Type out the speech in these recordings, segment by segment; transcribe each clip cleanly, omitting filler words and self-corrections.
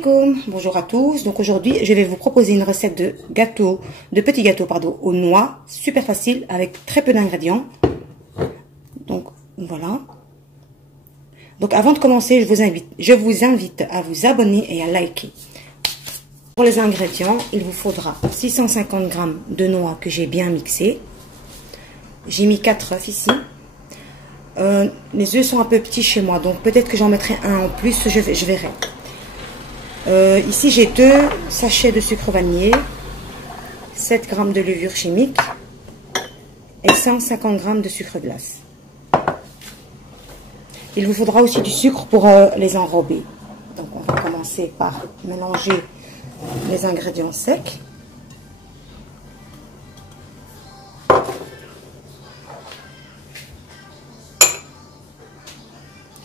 alaikum, bonjour à tous. Donc aujourd'hui, je vais vous proposer une recette de petits gâteaux aux noix, super facile avec très peu d'ingrédients. Donc voilà. Donc avant de commencer, je vous invite à vous abonner et à liker. Pour les ingrédients, il vous faudra 650 g de noix que j'ai bien mixées. J'ai mis 4 œufs ici. Les œufs sont un peu petits chez moi, donc peut-être que j'en mettrai un en plus, je verrai. Ici j'ai 2 sachets de sucre vanillé, 7 g de levure chimique et 150 g de sucre glace. Il vous faudra aussi du sucre pour les enrober. Donc on va commencer par mélanger les ingrédients secs.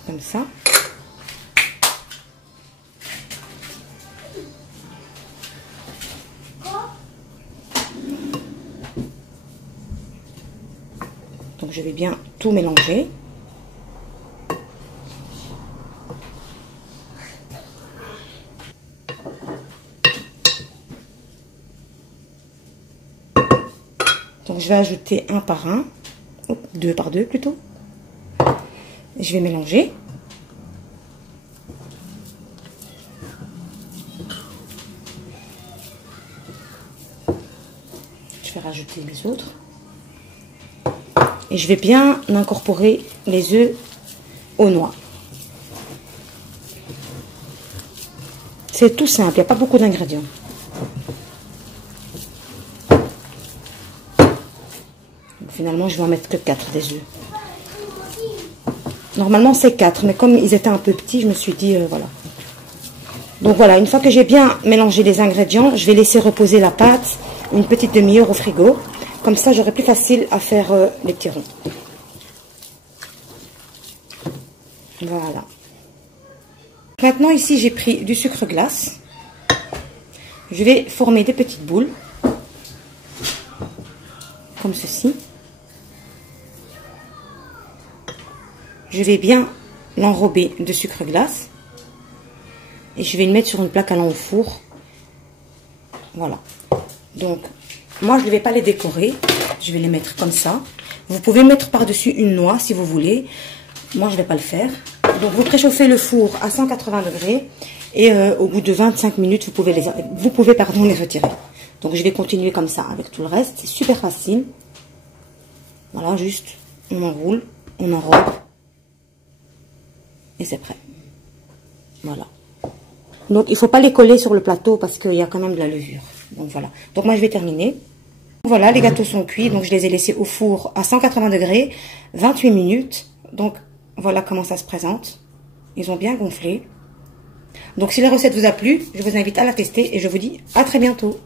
Comme ça. Donc je vais bien tout mélanger. Donc je vais ajouter un par un, deux par deux plutôt. Je vais mélanger. Je vais rajouter les autres. Et je vais bien incorporer les œufs aux noix. C'est tout simple, il n'y a pas beaucoup d'ingrédients. Finalement, je vais en mettre que 4 des œufs. Normalement, c'est 4, mais comme ils étaient un peu petits, je me suis dit, voilà. Donc voilà, une fois que j'ai bien mélangé les ingrédients, je vais laisser reposer la pâte une petite demi-heure au frigo. Comme ça, j'aurai plus facile à faire les petits ronds. Voilà. Maintenant, ici, j'ai pris du sucre glace. Je vais former des petites boules. Comme ceci. Je vais bien l'enrober de sucre glace. Et je vais le mettre sur une plaque allant au four. Voilà. Donc, moi, je ne vais pas les décorer. Je vais les mettre comme ça. Vous pouvez mettre par-dessus une noix si vous voulez. Moi, je ne vais pas le faire. Donc, vous préchauffez le four à 180 degrés. Et au bout de 25 minutes, vous pouvez les retirer. Donc, je vais continuer comme ça avec tout le reste. C'est super facile. Voilà, juste, on enroule, on enrobe. Et c'est prêt. Voilà. Donc, il ne faut pas les coller sur le plateau parce qu'il y a quand même de la levure. Donc, voilà. Donc, moi, je vais terminer. Voilà, les gâteaux sont cuits. Donc, je les ai laissés au four à 180 degrés, 28 minutes. Donc, voilà comment ça se présente. Ils ont bien gonflé. Donc, si la recette vous a plu, je vous invite à la tester et je vous dis à très bientôt.